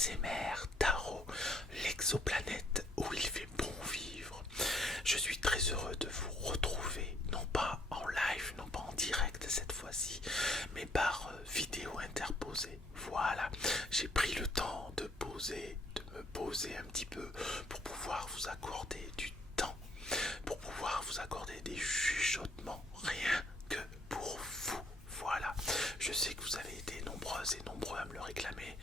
ASMR Tarot, l'exoplanète où il fait bon vivre. Je suis très heureux de vous retrouver, non pas en live, non pas en direct cette fois-ci, mais par vidéo interposée. Voilà, j'ai pris le temps de me poser un petit peu pour pouvoir vous accorder du temps, pour pouvoir vous accorder des chuchotements, rien que pour vous. Voilà, je sais que vous avez été nombreuses et nombreux à me le réclamer.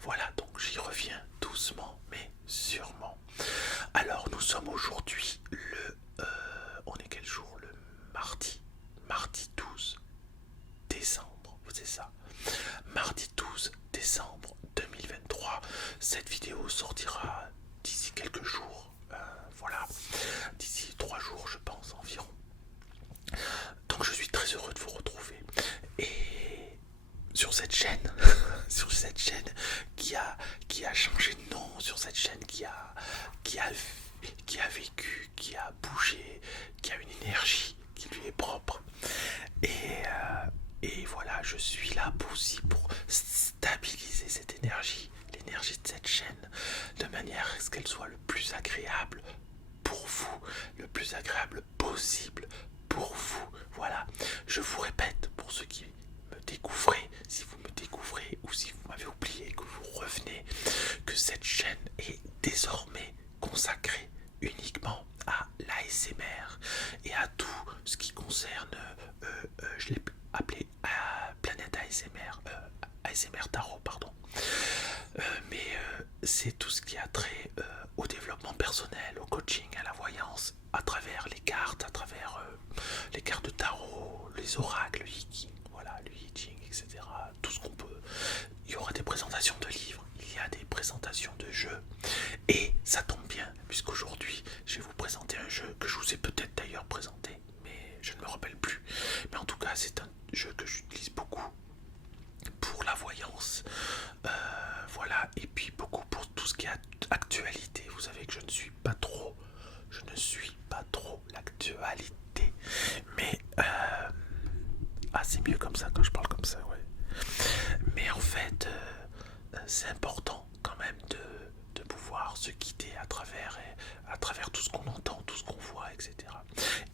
Voilà, donc j'y reviens doucement mais sûrement. Alors nous sommes aujourd'hui on est quel jour? Le mardi 12 décembre, c'est ça. Mardi 12 décembre 2023. Cette vidéo sortira d'ici quelques jours. Voilà, d'ici 3 jours je pense environ. Donc je suis très heureux de vous retrouver. Et sur cette chaîne, sur cette chaîne qui a changé de nom, sur cette chaîne qui a vécu, qui a bougé, qui a une énergie qui lui est propre. Et voilà, je suis là aussi pour stabiliser cette énergie, l'énergie de cette chaîne, de manière à ce qu'elle soit le plus agréable pour vous, le plus agréable possible pour vous. Voilà, je vous répète, pour ceux qui me découvrez, si vous me découvrez ou si vous m'avez oublié, que vous revenez, que cette chaîne est désormais consacrée uniquement à l'ASMR et à tout ce qui concerne, je l'ai appelé Planète ASMR, ASMR Tarot, pardon. C'est tout ce qui a trait au développement personnel, au coaching, à la voyance, à travers les cartes, à travers les cartes de tarot, les oracles, le Yi, voilà, le Yi Ching, etc. Tout ce qu'on peut. Il y aura des présentations de livres, il y a des présentations de jeux. Et ça tombe bien, puisqu'aujourd'hui, je vais vous présenter un jeu que je vous ai peut-être d'ailleurs présenté, mais je ne me rappelle plus. Mais en tout cas, c'est un jeu que j'utilise beaucoup pour la voyance. Voilà, et puis beaucoup pour tout ce qui est actualité. Vous savez que je ne suis pas trop l'actualité. Mais c'est mieux comme ça quand je parle comme ça, ouais. Mais en fait, c'est important quand même de pouvoir se guider à travers tout ce qu'on entend, tout ce qu'on voit, etc.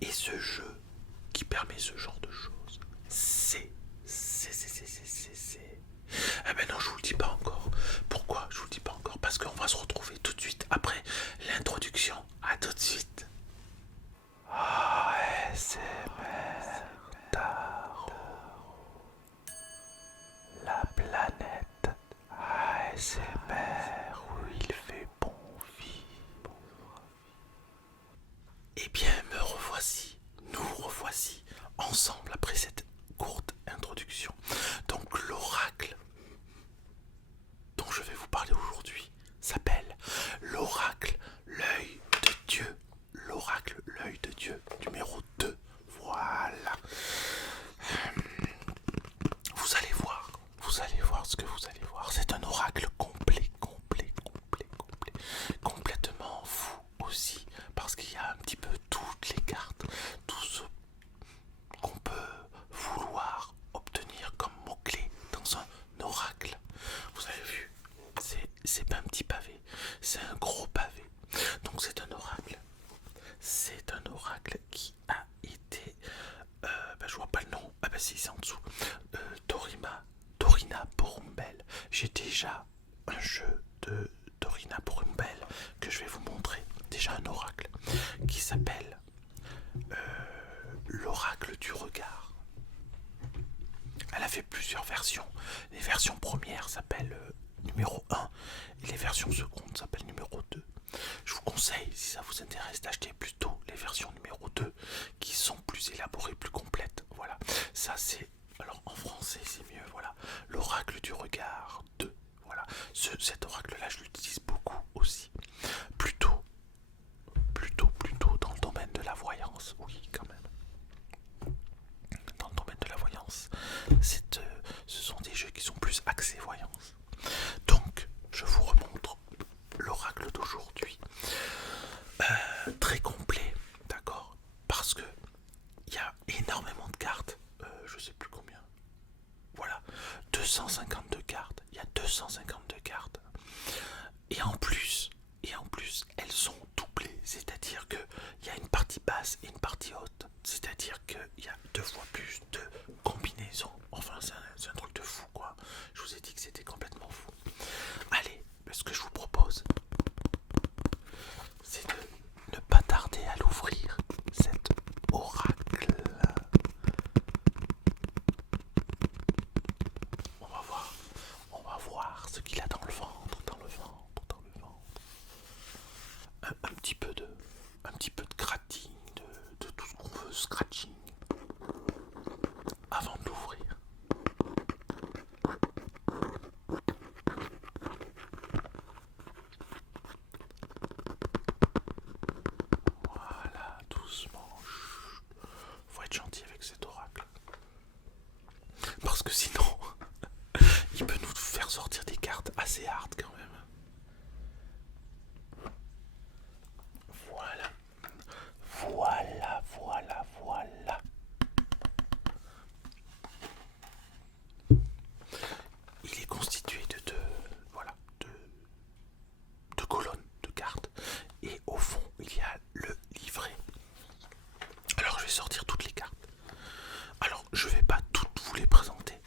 Et ce jeu qui permet ce genre de choses, ah ben non, je vous le dis pas encore. Pourquoi je vous le dis pas encore? Parce qu'on va se retrouver tout de suite après l'introduction. À tout de suite. ASMR Tarot, la planète ASMR où il fait bon vivre. Eh bien, nous revoici ensemble après cette courte introduction. Donc l'oracle dont je vais vous parler aujourd'hui s'appelle l'oracle l'œil de Dieu. L'oracle l'œil de Dieu numéro 2. Voilà. Vous allez voir ce que vous allez voir. C'est un oracle complètement fou aussi, parce qu'il y a un petit peu toutes les cartes, tout ce qu'on peut vouloir obtenir comme mot-clé dans un oracle. Vous avez vu, c'est pas un petit pavé, c'est un gros pavé. Donc c'est un oracle. C'est un oracle qui a été... je vois pas le nom. Ah bah si, c'est en dessous. Dorina Borumbel. J'ai déjà un jeu de Dorina Borumbel que je vais vous montrer. Déjà un oracle qui s'appelle l'oracle du regard. Elle a fait plusieurs versions. Les versions premières s'appellent numéro 1 et les versions secondes s'appellent numéro 2. Je vous conseille, si ça vous intéresse, d'acheter plutôt les versions numéro 2 qui sont plus élaborées, plus complètes. Voilà, ça c'est... Alors en français c'est mieux, voilà. L'oracle du regard 2. Voilà, cet oracle-là je l'utilise beaucoup aussi. Plutôt dans le domaine de la voyance, oui quand même. Dans le domaine de la voyance, ce sont des jeux qui sont plus axés voyance. Donc, je vous remontre l'oracle d'aujourd'hui. Très complet, d'accord? Parce que il y a énormément de cartes. Je sais plus combien. Voilà, 252 cartes. Il y a 252 cartes. Et en plus, elles sont doublées, c'est-à-dire qu'il y a une partie basse et une partie haute, c'est-à-dire qu'il y a 2 fois plus de combinaisons. Enfin, c'est un truc de fou, quoi. Je vous ai dit que c'était complètement fou. Allez, ce que je vous propose, c'est de ne pas tarder à l'ouvrir, cet oracle. On va voir ce qu'il a dans le ventre, Un petit peu de gratting, de tout ce qu'on veut, scratching, avant de l'ouvrir. Voilà, doucement. Faut être gentil avec cet oracle. Parce que sinon, il peut nous faire sortir des cartes assez hard quand même. Voilà. Il est constitué de colonnes de cartes. Et au fond, il y a le livret. Alors je vais sortir toutes les cartes. Alors je vais pas toutes vous les présenter.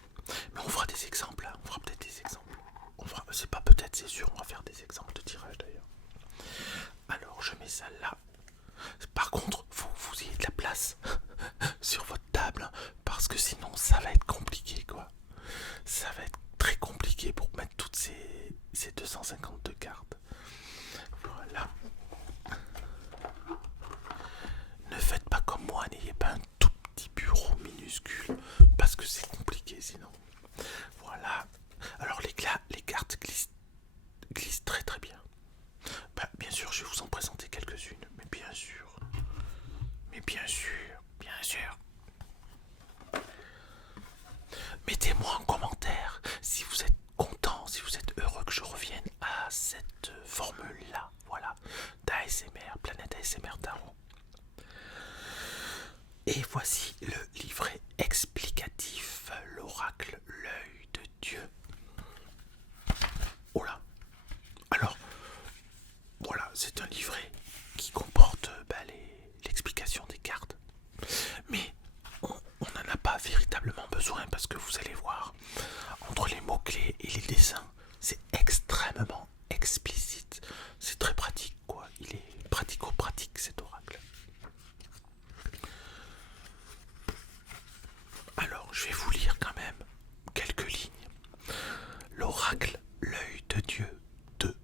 Mais on fera des exemples, hein. On fera peut-être des exemples. C'est pas peut-être, c'est sûr, on va faire des exemples de tirage d'ailleurs. Alors je mets ça là. Par contre, faut que vous ayez de la place sur votre table, hein, parce que sinon ça va être compliqué, quoi. Ça va être très compliqué pour mettre toutes ces 252 cartes. Voilà. Ne faites pas comme moi, n'ayez pas un tout petit bureau minuscule, parce que c'est compliqué sinon. Voilà. Alors les cartes glissent très très bien. Bah, bien sûr, je vais vous en présenter quelques-unes, mais bien sûr. Mettez-moi en commentaire si vous êtes content, si vous êtes heureux que je revienne à cette formule-là, voilà, d'ASMR, Planète ASMR Tarot. Et voici le livret explicatif, l'oracle, l'œil de Dieu. Oh là. Alors, voilà, c'est un livret qui comporte l'explication des cartes. Mais on n'en a pas véritablement besoin parce que vous allez voir, entre les mots-clés et les dessins, c'est extrêmement explicite. C'est très pratique, quoi. Il est pratico-pratique, cet oracle. Alors, je vais vous lire quand même quelques lignes. L'oracle, l'œil de Dieu 2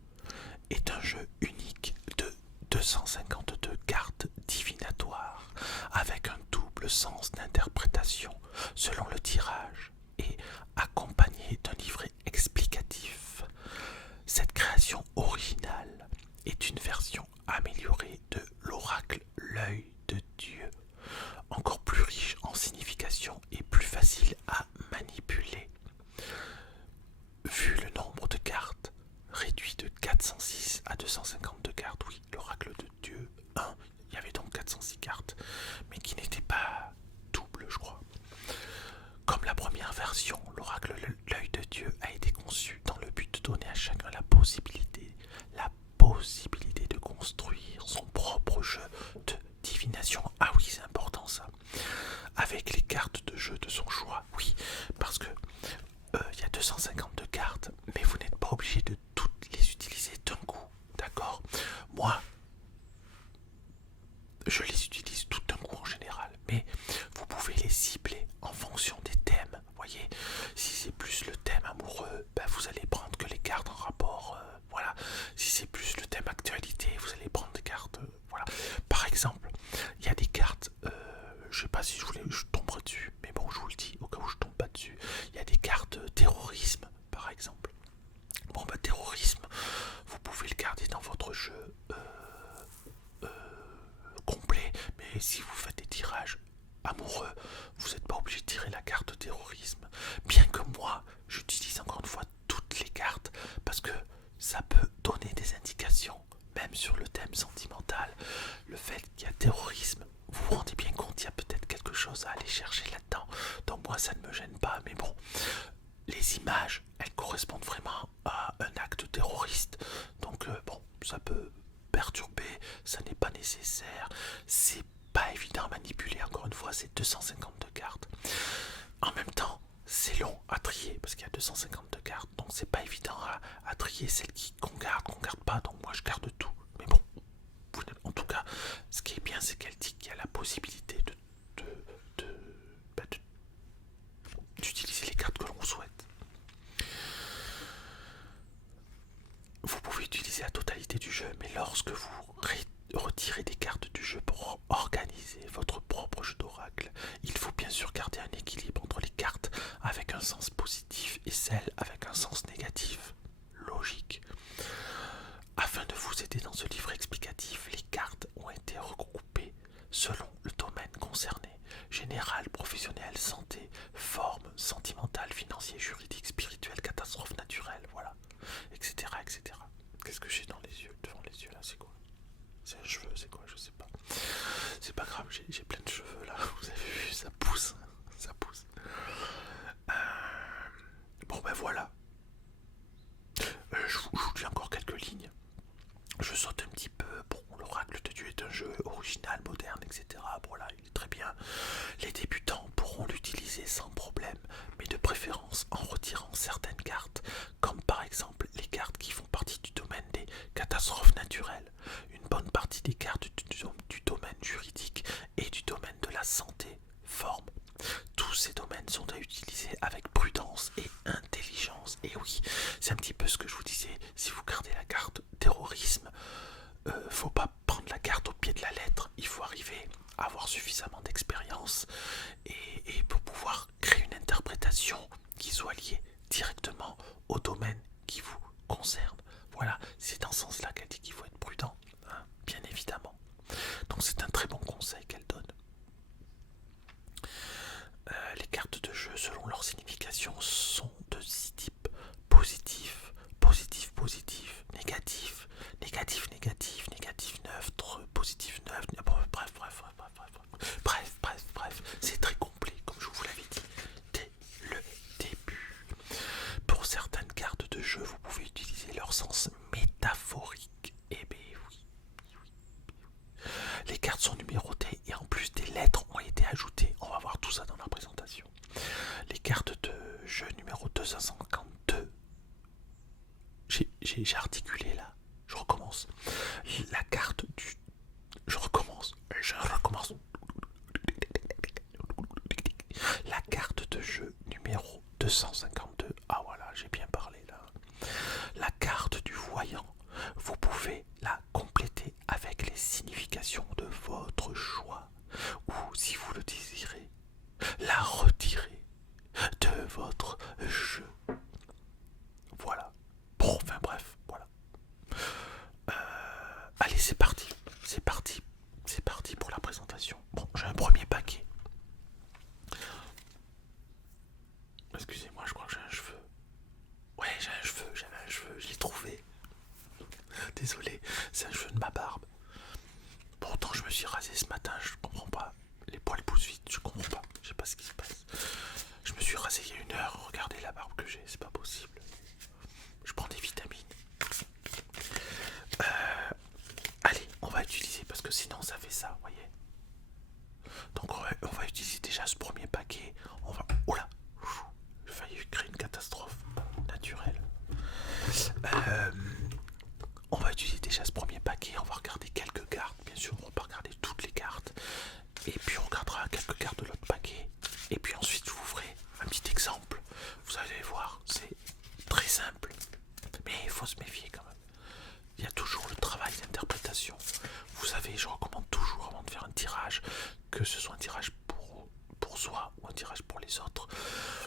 est un jeu unique de 252 cartes divinatoires avec un double sens d'interprétation selon le tirage et accompagné d'un livret explicatif. Cette création originale est une version améliorée de l'oracle L'œil de Dieu, encore plus riche en signification et plus facile à manipuler. Vu le nombre de cartes, réduit de 406 à 252 cartes, oui, l'oracle de Dieu 1, il y avait donc 406 cartes, mais qui n'était pas double, je crois. Comme la première version, l'oracle L'œil de Dieu a été conçu dans le but de donner à chacun la possibilité de construire son propre jeu de divination. Ah oui, c'est important ça. Avec les cartes de jeu de son choix, oui, parce que il y a 252 cartes, mais vous n'êtes pas obligé de toutes les utiliser d'un coup, d'accord? Moi, je les utilise toutes d'un coup en général, mais vous pouvez les cibler en fonction des thèmes. Voyez, si c'est plus le thème amoureux, vous allez prendre que les cartes en rapport, voilà. Si c'est plus le thème actualité, vous allez prendre des cartes, voilà. Par exemple, il y a des cartes, je sais pas si je tomberai dessus, mais bon, je vous le dis au cas où je tombe pas dessus. Il y a des cartes terrorisme, par exemple. Bon, terrorisme, vous pouvez le garder dans votre jeu complet, mais si vous faites des tirages amoureux, vous n'êtes pas obligé de tirer la carte terrorisme. Bien que moi, j'utilise encore une fois toutes les cartes parce que ça peut donner des indications, même sur le thème sentimental. Le fait qu'il y a terrorisme, vous vous rendez bien compte, il y a peut-être quelque chose à aller chercher là-dedans. Donc moi, ça ne me gêne pas, mais bon, les images, elles correspondent vraiment à un acte terroriste. Donc bon, ça peut perturber, ça n'est pas nécessaire. C'est pas évident à manipuler, encore une fois, c'est 252 cartes. En même temps, c'est long à trier parce qu'il y a 252 cartes, donc c'est pas évident à trier celles qu'on garde pas, donc moi je garde tout. Mais bon, en tout cas, ce qui est bien, c'est qu'elle dit qu'il y a la possibilité d'utiliser les cartes que l'on souhaite. Vous pouvez utiliser la totalité du jeu, mais lorsque vous retirez des cartes du jeu pour organiser votre propre jeu d'oracle, il faut bien sûr garder un équilibre entre les cartes avec un sens positif et celles avec un sens négatif. Logique. Afin de vous aider dans ce livre explicatif, les cartes ont été regroupées selon le domaine concerné: général, professionnel, santé, forme, sentimental, financier, juridique, spirituel, catastrophe naturelle, voilà, etc. etc. Qu'est-ce que j'ai dans les yeux, devant les yeux là, c'est quoi? C'est un cheveu, c'est quoi? Je sais pas. C'est pas grave, j'ai plein de cheveux là, vous avez vu, ça pousse, ça pousse. Bon ben voilà. Je vous dis encore quelques lignes. Je saute un petit peu. Bon, l'Oracle de Dieu est un jeu original, moderne, etc. Bon là, il est très bien. Les débutants pourront l'utiliser sans problème, mais de préférence en retirant certaines cartes, comme par exemple les cartes qui font partie du domaine des catastrophes naturelles. Une bonne partie des cartes du domaine juridique et du domaine de la santé forment. Tous ces domaines sont à utiliser avec prudence et intelligence. Et oui, c'est un petit peu ce que je vous disais. Si vous gardez la carte terrorisme, faut pas prendre la carte au pied de la lettre. Il faut arriver à avoir suffisamment d'expérience et pour pouvoir créer une interprétation qui soit liée directement au domaine qui vous concerne. Voilà, c'est dans ce sens-là qu'elle dit qu'il faut être prudent, hein, bien évidemment. Donc c'est un très bon conseil qu'elle donne. Les cartes de jeu, selon leur signification, sont de 6 types: positif, positif, positif, négatif, négatif, négatif, négatif, neutre, positif, neutre, bref, c'est très complet, comme je vous l'avais dit dès le début. Pour certaines cartes de jeu, vous pouvez utiliser leur sens métaphorique. Eh bien oui. Les cartes sont numérotées et en plus des lettres ont été ajoutées. On va voir tout ça dans la présentation. Les cartes de jeu numéro 252. J'ai articulé là. Je recommence. La carte du... Je recommence. La carte de jeu numéro 252. Ah voilà, j'ai bien parlé là. La carte du voyant. Vous pouvez la compléter avec les significations de votre choix. Ou, si vous le désirez, la retirer de votre jeu. Voilà. Bon, enfin bref, voilà. Allez, c'est parti. C'est parti. C'est parti pour la présentation. Bon, j'ai un premier paquet. Excusez-moi, je crois que j'ai un cheveu. Ouais, j'avais un cheveu, je l'ai trouvé. Désolé, c'est un cheveu de ma barbe. Pourtant, je me suis rasé ce matin, je comprends pas. Les poils poussent vite, je comprends pas. Je sais pas ce qui se passe. Je me suis rasé il y a 1 heure, regardez la barbe que j'ai, c'est pas possible. Je prends des vitamines. Allez, on va utiliser, parce que sinon ça fait ça, vous voyez. Donc on va utiliser déjà ce premier paquet. On va... Oh là, j'ai failli créer une catastrophe naturelle. On va utiliser déjà ce premier paquet. On va regarder quelques cartes. Bien sûr, on va pas regarder toutes les cartes. Et puis on regardera quelques cartes de l'autre paquet. Et puis ensuite, je vous ferai un petit exemple. Vous allez voir, c'est très simple. Mais il faut se méfier quand même. Il y a toujours le travail d'interprétation. Vous savez, je recommande toujours, avant de faire un tirage, que ce soit un tirage pour soi ou un tirage pour les autres,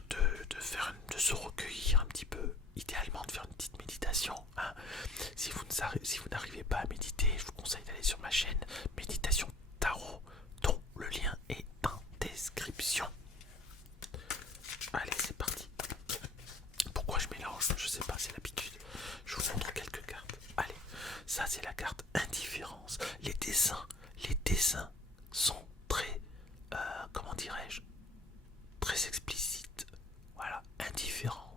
de se recueillir un petit peu, idéalement de faire une petite méditation, hein. Si vous n'arrivez pas à méditer, je vous conseille d'aller sur ma chaîne Méditation Tarot, dont le lien est en description. Allez, c'est parti. Pourquoi je mélange? Je sais pas, c'est l'habitude. Je vous montre quelques cartes. Allez, ça c'est la carte indifférence. Les dessins sont très, comment dirais-je, très explicites. Voilà, indifférence.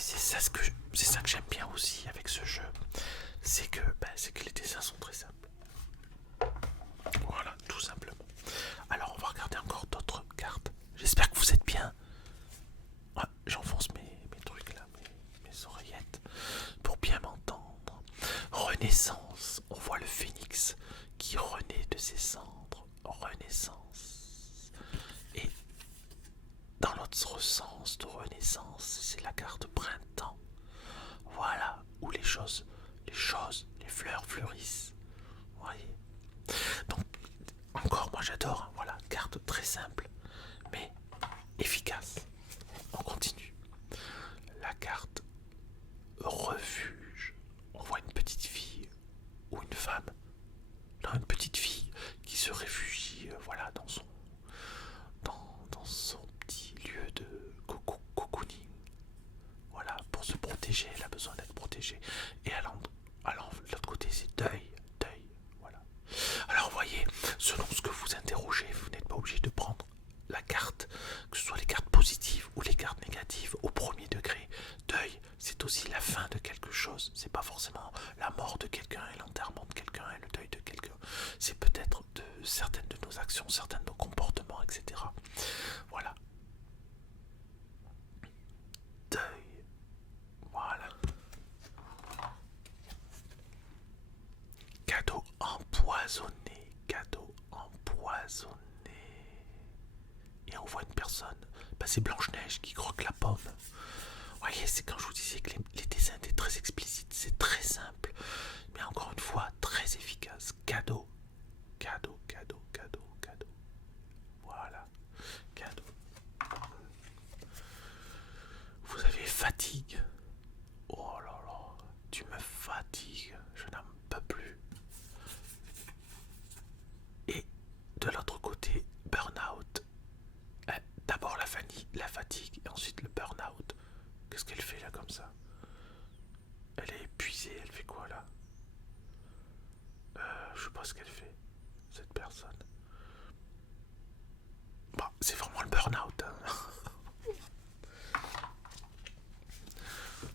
c'est ça que j'aime bien aussi avec ce jeu, c'est que les dessins sont très simples. Voilà, tout simplement. Alors on va regarder encore d'autres cartes. J'espère que vous êtes bien. Ouais, j'enfonce mes trucs là, mes oreillettes, pour bien m'entendre. Renaissance, on voit le phénix qui renaît de ses cendres. Renaissance. Et dans l'autre sens de renaissance, c'est la carte printemps. Voilà, où les fleurs fleurissent. Vous voyez. Donc, encore, moi j'adore, hein, voilà, carte très simple, mais efficace. On continue. La carte refuge. On voit une petite fille ou une femme. Non, une petite fille qui se réfugie, voilà, dans son petit lieu de cocooning. Voilà, pour se protéger, elle a besoin d'être protégée. Et l'autre côté, c'est deuil, voilà. Alors, vous voyez, selon ce que vous interrogez, vous n'êtes pas obligé de prendre la carte, que ce soit les cartes positives ou les cartes négatives, au premier degré. Deuil, c'est aussi la fin de quelque chose. C'est pas forcément la mort de quelqu'un et l'enterrement de quelqu'un et le deuil de quelqu'un. C'est peut-être de certaines de nos actions, certains de nos comportements, etc. Voilà. Deuil. Voilà. Cadeau empoisonné. Cadeau empoisonné. Et on voit une personne, c'est Blanche-Neige qui croque la pomme. Vous voyez, c'est quand je vous disais que les dessins étaient très explicites, c'est très simple, mais encore une fois, très efficace. Cadeau, cadeau, cadeau, cadeau, cadeau. Voilà, cadeau. Vous avez fatigue. Oh là là, tu me fatigues, je n'en peux plus. Et de l'autre côté, burn-out. D'abord la fatigue et ensuite le burn-out. Qu'est-ce qu'elle fait là comme ça? Elle est épuisée, elle fait quoi là? Je sais pas ce qu'elle fait, cette personne. Bon, c'est vraiment le burn-out. Hein.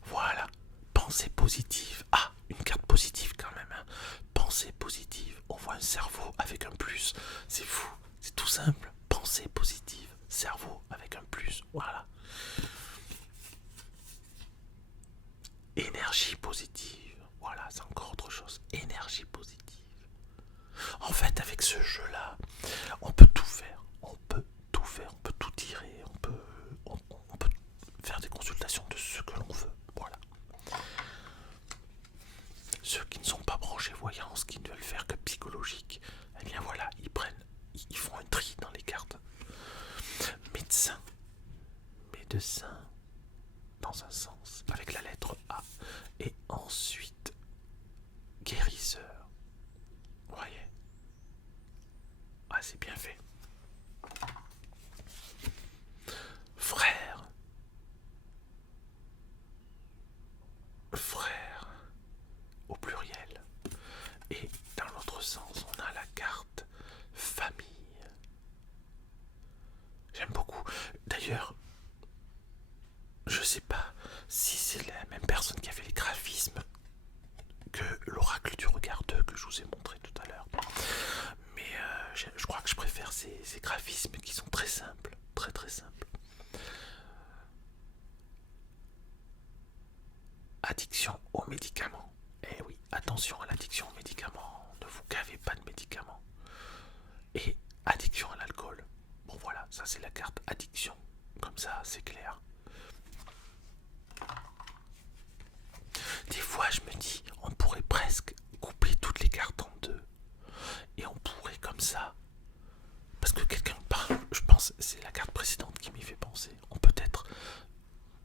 Voilà. Pensée positive. Ah, une carte positive quand même. Hein. Pensée positive. On voit un cerveau avec un plus. C'est fou. C'est tout simple. Pensée positive. Cerveau avec un plus. Voilà. Énergie positive. Voilà, c'est encore autre chose. Énergie positive. En fait, avec ce jeu-là, on peut tout faire. On peut tout faire. On peut tout tirer. On peut faire des consultations de ce que l'on veut. Voilà. Ceux qui ne sont pas branchés voyance, qui ne veulent faire que psychologique, eh bien voilà, ils font un tri dans les cartes. Médecin, dans un sens, avec la lettre A, et ensuite guérisseur. Vous voyez? Ah, c'est bien fait. Frère, au pluriel. Et dans l'autre sens, on a la carte famille. J'aime beaucoup. D'ailleurs, je sais pas si c'est la même personne qui a fait les graphismes que l'oracle du regard 2 que je vous ai montré tout à l'heure. Mais je crois que je préfère ces graphismes qui sont très simples, très très simples. Addiction aux médicaments. Eh oui, attention à l'addiction aux médicaments. Ne vous gavez pas de médicaments. Et addiction à l'alcool. Bon voilà, ça c'est la carte addiction. Comme ça, c'est clair. Des fois, je me dis, on pourrait presque couper toutes les cartes en deux. Et on pourrait comme ça. Parce que quelqu'un parle, je pense, c'est la carte précédente qui m'y fait penser. On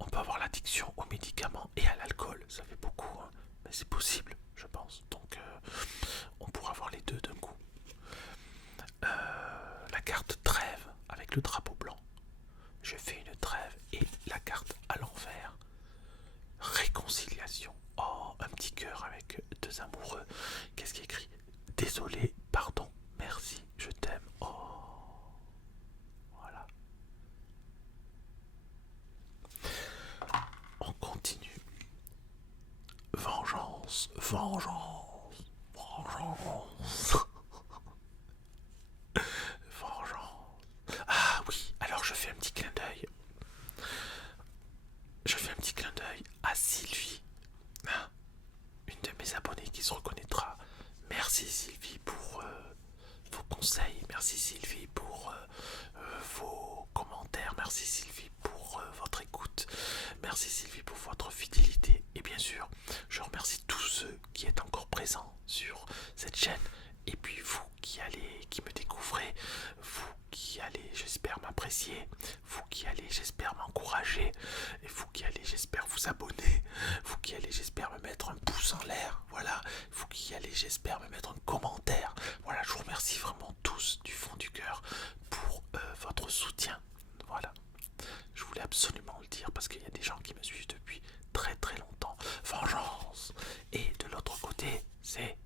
peut avoir l'addiction aux médicaments et à l'alcool. Ça fait beaucoup, hein. Mais c'est possible, je pense. Donc, on pourra avoir les deux d'un coup. La carte trêve avec le drapeau blanc. Je fais une trêve et la carte à l'envers. Réconciliation. Oh, un petit cœur avec deux amoureux. Qu'est-ce qui est écrit? Désolé, pardon, merci, je t'aime. Oh, voilà. On continue. Vengeance. Vengeance. Vengeance. Ah oui, alors je fais un petit clin d'œil. Je fais un petit clin d'œil à Sylvie, une de mes abonnées qui se reconnaîtra. Merci Sylvie pour vos conseils, merci Sylvie pour vos commentaires, merci Sylvie pour votre écoute, merci Sylvie pour votre fidélité et bien sûr je remercie tous ceux qui êtes encore présents sur cette chaîne et puis vous qui me découvrez, vous qui allez j'espère m'apprécier, vous qui allez j'espère m'encourager et vous qui allez j'espère vous abonner, vous qui allez j'espère me mettre un pouce en l'air, voilà, vous qui allez j'espère me mettre un commentaire, voilà, je vous remercie vraiment tous du fond du cœur pour votre soutien, voilà, je voulais absolument le dire parce qu'il y a des gens qui me suivent depuis très très longtemps. Vengeance. Et de l'autre côté c'est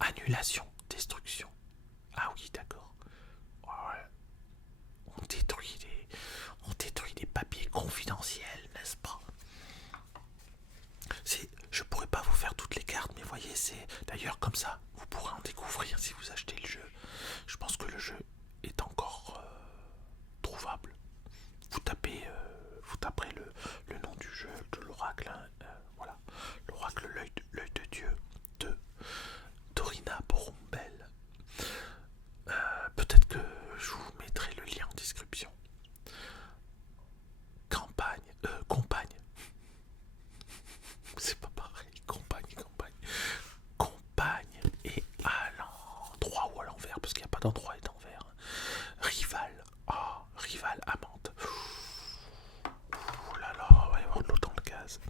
annulation, destruction. Ah oui, d'accord. Ouais. On détruit des papiers confidentiels, n'est-ce pas? Je pourrais pas vous faire toutes les cartes, mais voyez, c'est d'ailleurs comme ça. Vous pourrez en découvrir si vous achetez le jeu. Je pense que le jeu est encore trouvable. Vous taperez le nom du jeu de l'oracle, voilà, l'oracle l'œil de Dieu de Dorina Borumbel. Peut-être que je vous mettrai le lien en description. Compagne. C'est pas pareil. Compagne et à l'endroit ou à l'envers, parce qu'il n'y a pas d'endroit et d'envers. Rival. Rival amante. Oh là là, il va y avoir de l'eau dans le gaz.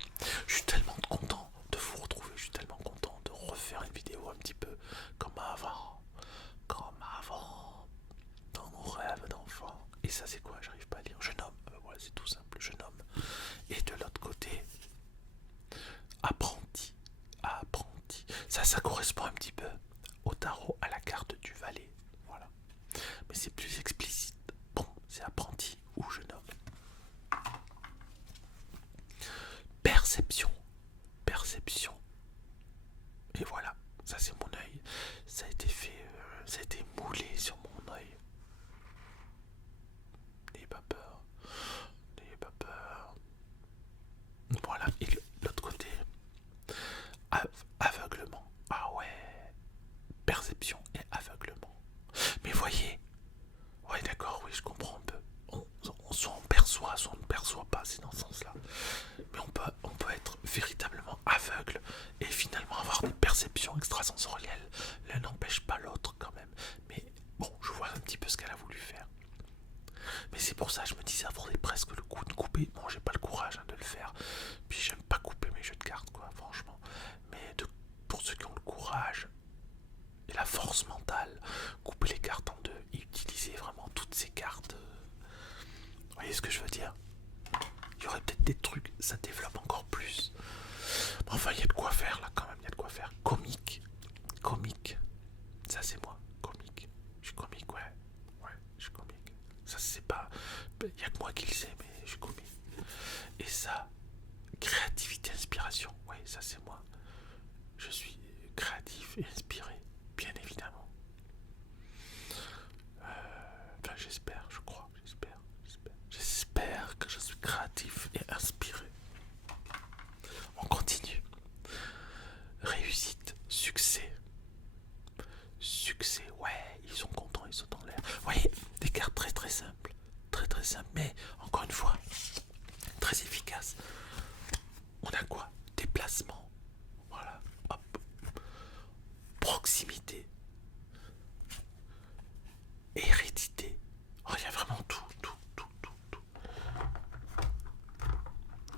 Je suis tellement content de vous retrouver, je suis tellement content de refaire une vidéo un petit peu comme avant, dans mon rêve d'enfant. Et ça c'est quoi? J'arrive pas à lire. Jeune homme, voilà, c'est tout simple, jeune homme. Et de l'autre côté, apprenti. Ça correspond un petit peu au tarot, à la carte du valet, voilà. Mais c'est plus explicite. Bon, c'est apprenti ou jeune homme. Perception. Et voilà, ça c'est mon œil. Ça a été fait, ça a été moulé sur mon œil. N'ayez pas peur. Voilà, et l'autre côté, aveuglement. Ah ouais, perception et aveuglement. Mais voyez, ouais d'accord, oui je comprends un peu. Soit on perçoit, soit on ne perçoit pas, c'est dans ce sens-là. Mais on peut être véritablement aveugle et finalement avoir des perceptions extrasensorielles. L'un n'empêche pas l'autre quand même. Mais bon, je vois un petit peu ce qu'elle a voulu faire. Mais c'est pour ça que je me dis, ça vaudrait presque le coup de couper. Bon, j'ai pas le courage de le faire. Puis j'aime pas couper mes jeux de cartes, quoi, franchement. Mais pour ceux qui ont le courage et la force mentale, couper les cartes en deux et utiliser vraiment toutes ces cartes. Vous voyez ce que je veux dire? Il y aurait peut-être des trucs, ça développe encore plus. Enfin, il y a de quoi faire là quand même, il y a de quoi faire. Comique. Ça c'est moi, comique. Je suis comique, ouais, je suis comique. Ça c'est pas... Il n'y a que moi qui le sais, mais je suis comique. Et ça, créativité, inspiration, ouais, ça c'est moi. Je suis créatif et inspiré, bien évidemment. Enfin, j'espère, je crois, j'espère que je suis créatif et inspiré. On continue. Réussite, succès, ouais, ils sont contents, ils sont en l'air. Vous voyez, des cartes très très simples, mais encore une fois, très efficaces. On a quoi? Déplacement, voilà, hop. Proximité, hérédité. Oh, il y a vraiment tout.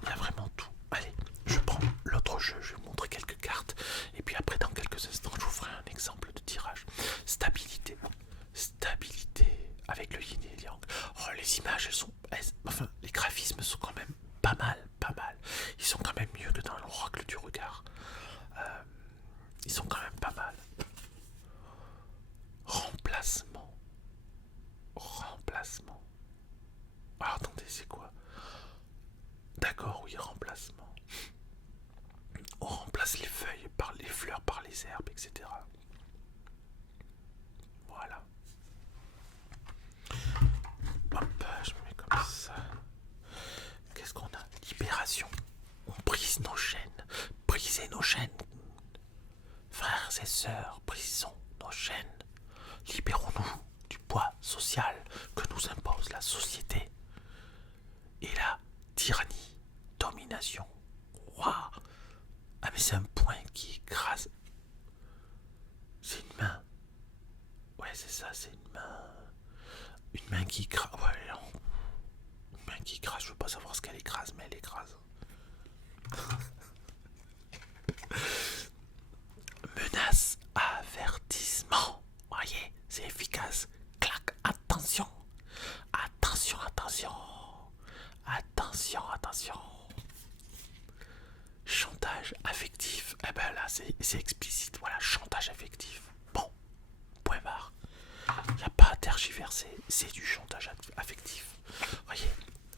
Il y a vraiment tout. Allez, je prends l'autre jeu, je vais vous montrer quelques cartes. Et puis après, dans quelques instants, je vous ferai un exemple de tirage. Stabilité. Avec le yin et le yang. Oh, les images, les herbes, etc. Voilà. Hop, je me mets comme ça. Qu'est-ce qu'on a? Libération. On brise nos chaînes. Brisez nos chaînes. Frères et sœurs, brisons nos chaînes. Libérons-nous du poids social que nous impose la société. Et la tyrannie, domination. Waouh! Ah mais c'est un point qui écrase. C'est une main. Ouais c'est ça, c'est une main. Une main qui écrase. Ouais non. Une main qui écrase, je veux pas savoir ce qu'elle écrase, mais elle écrase. Menace, avertissement. Voyez, c'est efficace. Clac, attention. Attention, attention. Attention, attention. Chantage affectif. Eh ben là, c'est explicite. Voilà, chantage affectif. Bon, point barre. Il n'y a pas à tergiverser. C'est du chantage affectif. Voyez,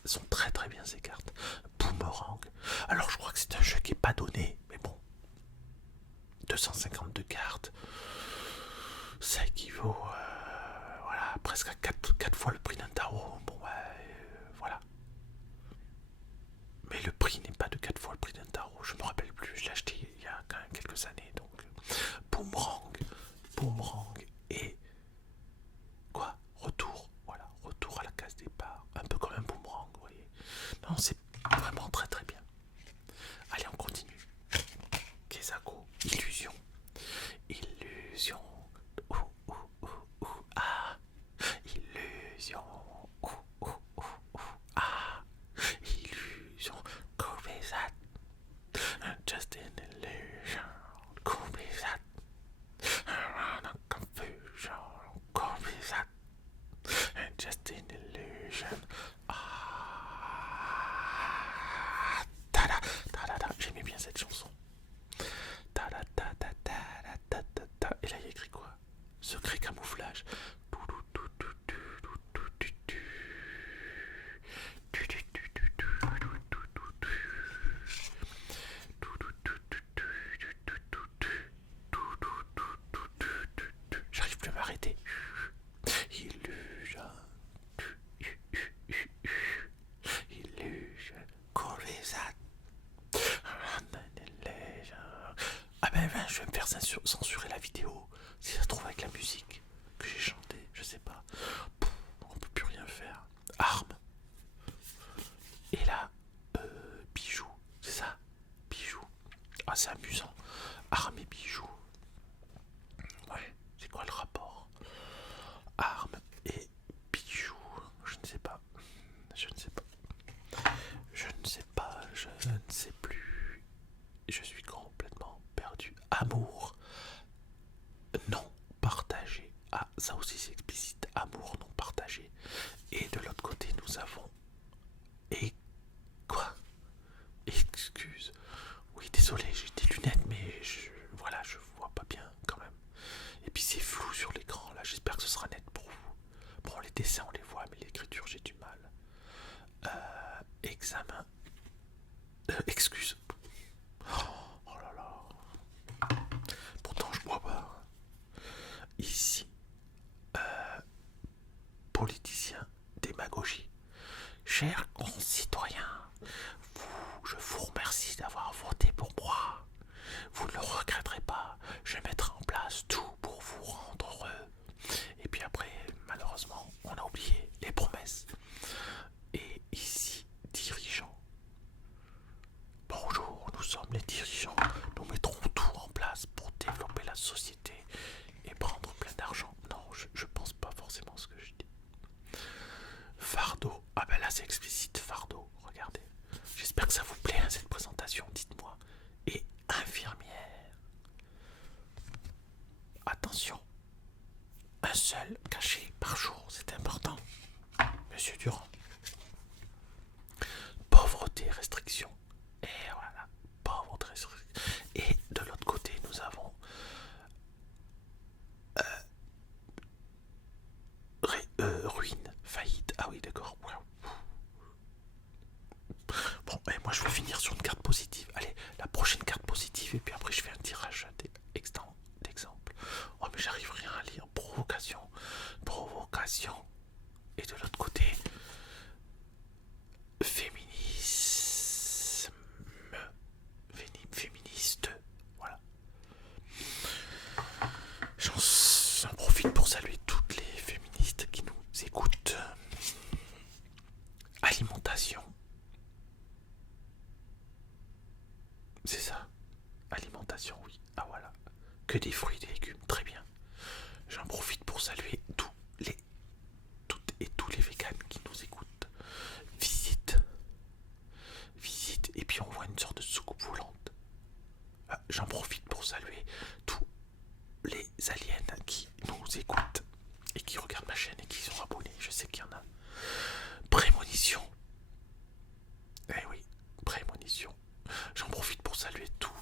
elles sont très très bien ces cartes. Boomerang. Alors je crois que c'est un jeu qui n'est pas donné. Mais bon. 252 cartes. Ça équivaut voilà, presque à 4 fois le prix d'un tarot. Bon, voilà. Mais le prix n'est pas de 4 fois le prix d'un tarot. Je me rappelle plus. Je l'ai acheté il y a quand même quelques années. Donc, boomerang. Boomerang. Et quoi? Retour. Voilà, retour à la case départ. Un peu comme un boomerang, vous voyez. Non, c'est vraiment très très bien. Allez, on continue. Kesako. Illusion. Illusion. Ah. Illusion. Ah. Illusion. Copy that. Just an illusion. Copy that. Confusion. Copy that. Just an illusion. Ah. Tada. Tada. J'aimais bien cette chanson. Tada. Tada. Tada. Tada. Et là il y a écrit quoi? Secret camouflage. J'arrive plus à m'arrêter. Illusion. Illusion. Corvésat. Ah ben je vais me faire censurer la vidéo. Si ça se trouve avec la musique que j'ai chantée, je sais pas. On peut plus rien faire. Arme. Et là, bijoux. C'est ça? Bijoux. Ah c'est amusant. Arme et bijoux. Ouais, c'est quoi le rapport? Arme et bijoux. Je ne sais pas. Je ne sais pas. Je ne sais pas. Je ne sais plus. Je suis complètement perdu. Amour non partagé. Ah, ça aussi c'est explicite. Amour non partagé. Et de l'autre côté, nous avons... Et quoi? Excuse. Oui, désolé, j'ai des lunettes, mais voilà, je vois pas bien quand même. Et puis c'est flou sur l'écran, là. J'espère que ce sera net pour vous. Bon, les dessins, on les voit, mais l'écriture, j'ai du mal. Examen. Excuse. Oh là là. Pourtant, je bois pas. Ici. Politicien. Démagogie. Chers concitoyens, je vous remercie d'avoir voté pour moi. Vous ne le regretterez pas. Je mettrai en place tout pour vous rendre heureux. Et puis après, malheureusement, on a oublié les promesses. Et ici, dirigeants. Bonjour, nous sommes les dirigeants. Nous mettrons tout en place pour développer la société et prendre plein d'argent. Non, je pense pas forcément ce que je dis. Fardeau. Ah ben là c'est explicite, fardeau. Regardez. J'espère que ça vous plaît hein, cette présentation, dites-moi. Et infirmière. Attention. Un seul cachet par jour, c'est important. Monsieur Durand. Pauvreté, restriction. Et voilà. Pauvreté, restriction. Et de l'autre côté, nous avons ruine, faillite. Ah oui, d'accord. Bon, et moi je vais finir sur une carte positive. Allez, la prochaine carte positive, et puis après je fais un tirage alimentation. Et de l'autre côté, féminisme. Féministe. Voilà. J'en profite pour saluer toutes les féministes qui nous écoutent. Alimentation. C'est ça. Alimentation, oui. Ah voilà. Que des fruits et des légumes. Très bien. J'en profite pour saluer toutes et tous les véganes qui nous écoutent. Visite. Et puis on voit une sorte de soucoupe volante. J'en profite pour saluer tous les aliens qui nous écoutent et qui regardent ma chaîne et qui sont abonnés. Je sais qu'il y en a. Prémonition. Eh oui, prémonition. J'en profite pour saluer tous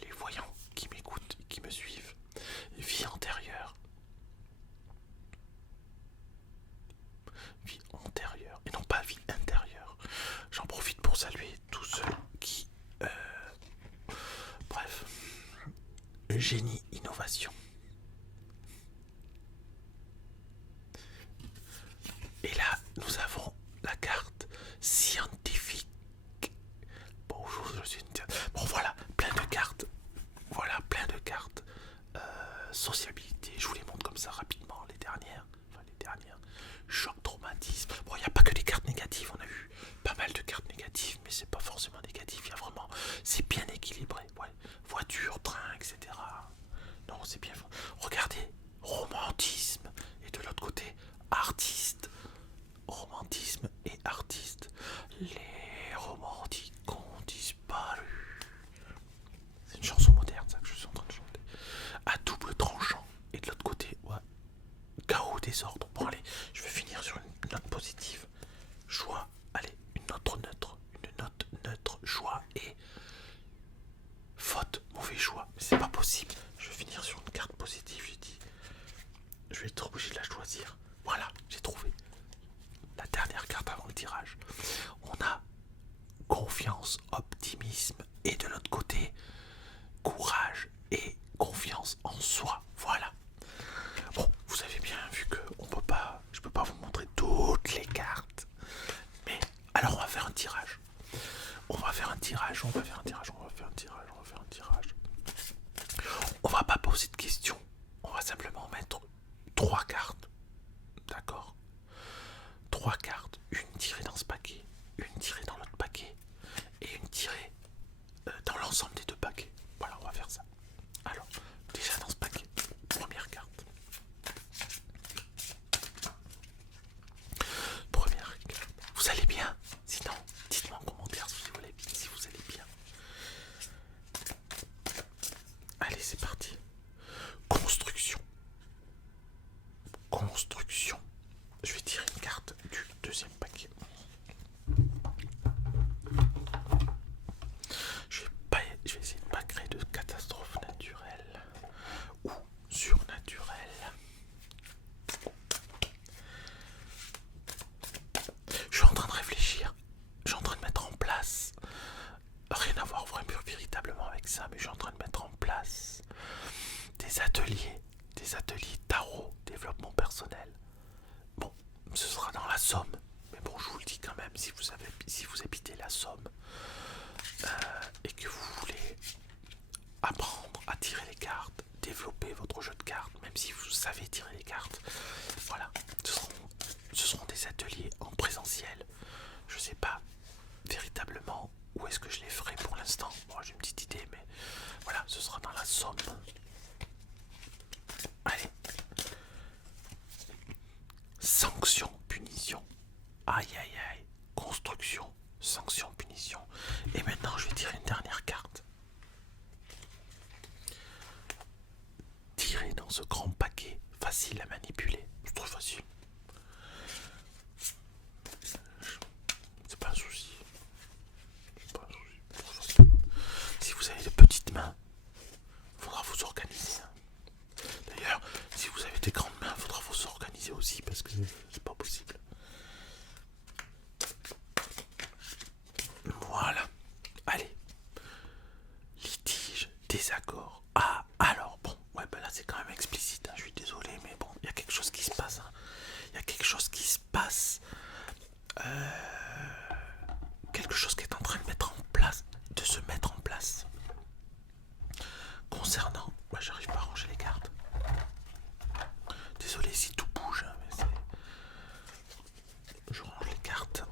les voyants qui m'écoutent et qui me suivent. Vie antérieure. Vie antérieure et non pas vie intérieure. J'en profite pour saluer tous ceux qui... bref. Génie, innovation. Et là, nous avons la carte scientifique. Bonjour, je suis une... Bon, voilà, plein de cartes. Voilà, plein de cartes. Sociabilité, je vous les montre comme ça rapidement, les dernières. Enfin, les dernières. Choc, traumatisme. Bon, il n'y a pas que des cartes négatives, on a vu pas mal de cartes négatives, mais c'est pas forcément négatif, il y a vraiment... C'est bien équilibré, ouais. Voiture, train, etc. Non, c'est bien... Regardez, romantisme. Et de l'autre côté, artiste. Romantisme et artiste. Les romantiques ont disparu. C'est une chanson moderne, ça, que je suis en train de chanter. À double tranchant. Et de l'autre côté, ouais, chaos, désordre. Bon, allez, je vais finir sur une note positive. Joie, allez, une note neutre, joie et faute, mauvais choix. Mais c'est pas possible. Je vais finir sur une carte positive, j'ai dit. Je vais être obligé de la choisir. Voilà, j'ai trouvé la dernière carte avant le tirage. On a confiance, optimisme et de l'autre côté, courage et confiance en soi. Voilà. Bon, vous avez bien vu que je peux pas vous montrer toutes les cartes. Mais alors on va faire un tirage. On va pas poser de questions. On va simplement mettre 3 cartes. D'accord? 3 cartes. Une tirée dans ce paquet, une tirée dans l'autre paquet et une tirée dans l'ensemble des 2 paquets. Voilà, on va faire ça. Alors, déjà dans ce paquet, première carte. Vous allez bien? Sinon, dites-moi en commentaire si vous allez bien. Allez, c'est parti. Construction. Je vais tirer une carte du 2e paquet. Je vais essayer de ne pas créer de catastrophe naturelle ou surnaturelle. Je suis en train de réfléchir. Je suis en train de mettre en place. Rien à voir véritablement avec ça, mais je suis en train de mettre en place des ateliers tarot, développement personnel. Bon, ce sera dans la Somme, mais bon, je vous le dis quand même, si vous habitez la Somme et que vous voulez apprendre à tirer les cartes, développer votre jeu de cartes, même si vous savez tirer les cartes, voilà, ce seront des ateliers en présentiel. Je sais pas véritablement où est-ce que je les ferai pour l'instant. Bon, j'ai une petite idée, mais voilà, ce sera dans la Somme. Allez. Sanction, punition. Aïe aïe aïe. Construction, sanction, punition. Et maintenant, je vais tirer une dernière carte. Tirer dans ce grand paquet, facile à manipuler. C'est trop facile. C'est pas un souci. Si vous avez de petites mains, il faudra vous organiser. D'ailleurs, si vous avez des grandes mains, il faudra vous organiser aussi parce que c'est pas possible. Voilà. Allez. Litige, désaccord. Ah, alors, bon, ouais, ben là c'est quand même explicite, hein, je suis désolé, mais bon, il y a quelque chose qui se passe. Hein. chose qui se passe, quelque chose qui est en train de se mettre en place. Concernant, j'arrive pas à ranger les cartes. Désolé si tout bouge, hein, mais je range les cartes.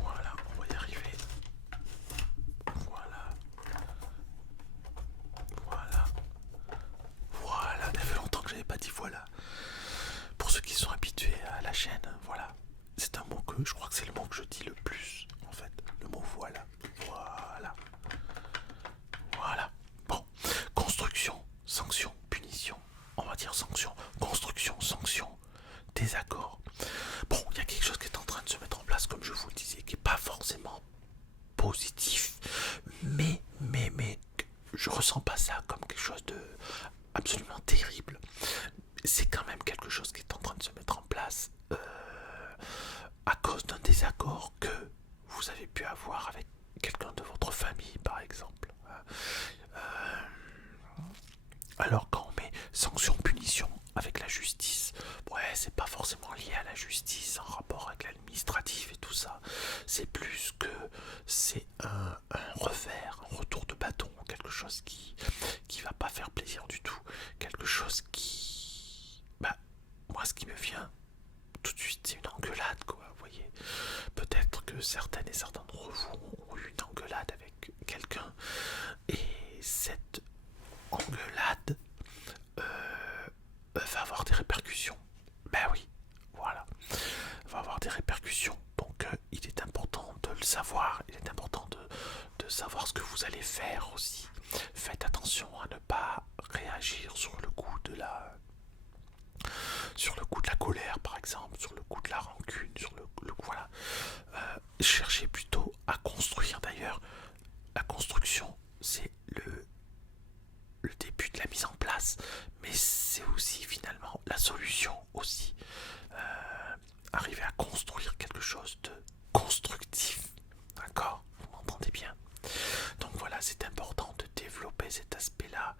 Voilà, on va y arriver. Voilà. Ça fait longtemps que j'avais pas dit voilà. Pour ceux qui sont habitués à la chaîne, voilà. C'est un mot que, je crois que c'est le mot que je dis le plus, en fait. Le mot voilà. Voilà. Bon. Construction, sanction, punition. On va dire sanction. Construction, sanction, désaccord. Bon, il y a quelque chose qui est en train de se mettre en place, comme je vous le disais, qui n'est pas forcément positif. Mais, je ressens pas ça comme quelque chose de absolument terrible. C'est quand même quelque chose qui est en train de se mettre en place à cause d'un désaccord que vous avez pu avoir avec quelqu'un de votre famille, par exemple. Alors quand on met sanction, punition avec la justice, ouais, c'est pas forcément lié à la justice en rapport avec l'administratif et tout ça. C'est plus que c'est un revers, un retour de bâton, quelque chose qui va pas faire plaisir du tout, quelque chose qui, moi ce qui me vient tout de suite, c'est une engueulade, quoi, vous voyez. Peut-être que certaines et certains d'entre vous ont eu une engueulade avec quelqu'un et cette engueulade va avoir des répercussions. Ben oui, voilà, va avoir des répercussions. Donc il est important de le savoir, il est important de savoir ce que vous allez faire aussi. Faites attention à ne pas réagir sur le coup de la colère, par exemple, sur le coup de la rancune, sur le voilà. Cherchez plutôt à construire. D'ailleurs, la construction, c'est le début de la mise en place, mais c'est aussi finalement la solution aussi. Arriver à construire quelque chose de constructif, d'accord? Vous m'entendez bien? Donc voilà, c'est important de développer cet aspect-là,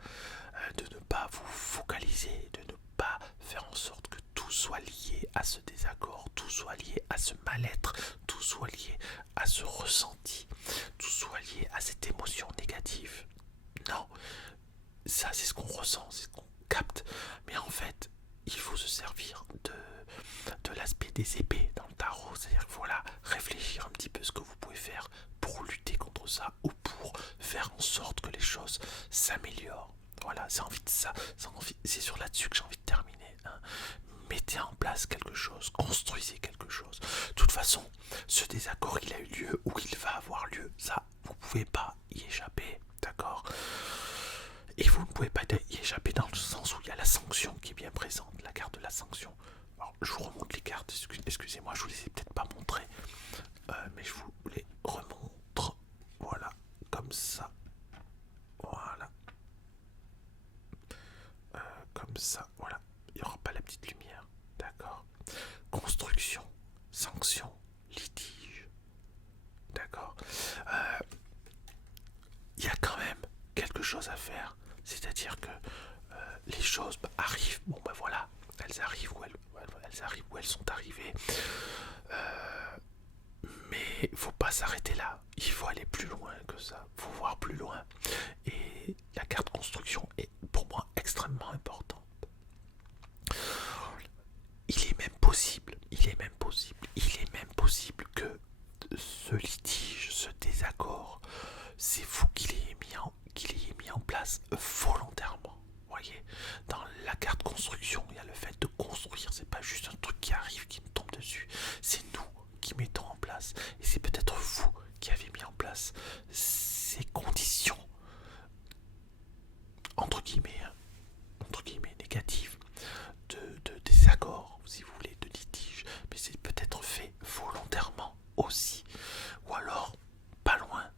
de ne pas vous focaliser, de ne pas faire en sorte que tout soit lié à ce désaccord, tout soit lié à ce mal-être, tout soit lié à ce ressenti, tout soit lié à cette émotion négative. Non, ça c'est ce qu'on ressent, c'est ce qu'on capte, mais en fait, il faut se servir de l'aspect des épées dans le tarot, c'est-à-dire voilà, réfléchir un petit peu ce que vous pouvez faire pour lutter contre ça ou pour faire en sorte que les choses s'améliorent. Voilà, c'est sur là-dessus que j'ai envie de terminer. Hein. Mettez en place quelque chose, construisez quelque chose. De toute façon, ce désaccord, il a eu lieu ou il va avoir lieu. Ça, vous ne pouvez pas y échapper, d'accord? Et vous ne pouvez pas y échapper dans le sens où il y a la sanction qui est bien présente, la carte de la sanction. Alors, je vous remonte les cartes, excusez-moi, je vous les ai peut-être pas montrées, mais je vous les remontre. Voilà, comme ça. Voilà. Comme ça, voilà. Il n'y aura pas la petite lumière, d'accord? Construction, sanction, litige, d'accord? Il y a quand même quelque chose à faire, c'est-à-dire que les choses arrivent, bon ben voilà, elles arrivent où elles sont arrivées, mais il faut pas s'arrêter là, il faut aller plus loin que ça, il faut voir plus loin, et la carte construction est pour moi extrêmement importante. Il est même possible que ce litige, ce désaccord, c'est vous qui l'ayez mis en place volontairement. Voyez, dans la carte construction, il y a le fait de construire, c'est pas juste un truc qui arrive, qui nous tombe dessus, c'est nous qui mettons en place, et c'est peut-être vous qui avez mis en place ces conditions entre guillemets négatives de désaccord, si vous voulez, de litige, mais c'est peut-être fait volontairement aussi, ou alors pas loin,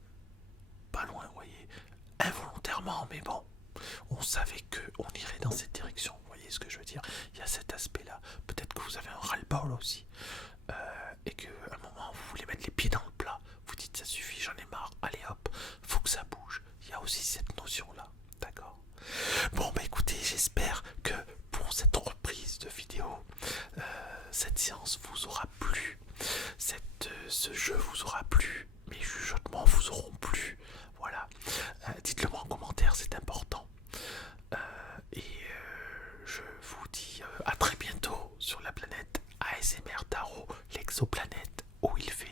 vous voyez, involontairement, mais bon, on savait qu'on irait dans cette direction, vous voyez ce que je veux dire, il y a cet aspect-là, peut-être que vous avez un ras-le-bol aussi, et qu'à un moment vous voulez mettre les pieds dans le plat, vous dites ça suffit, j'en ai marre, allez hop, faut que ça bouge, il y a aussi cette notion-là, d'accord? Bon bah écoutez, j'espère que pour cette reprise de vidéo, cette séance vous aura plu, ce jeu vous aura plu, mes chuchotements vous auront plu. Voilà, dites-le moi en commentaire, c'est important. Je vous dis à très bientôt sur la planète ASMR Tarot, l'exoplanète où il fait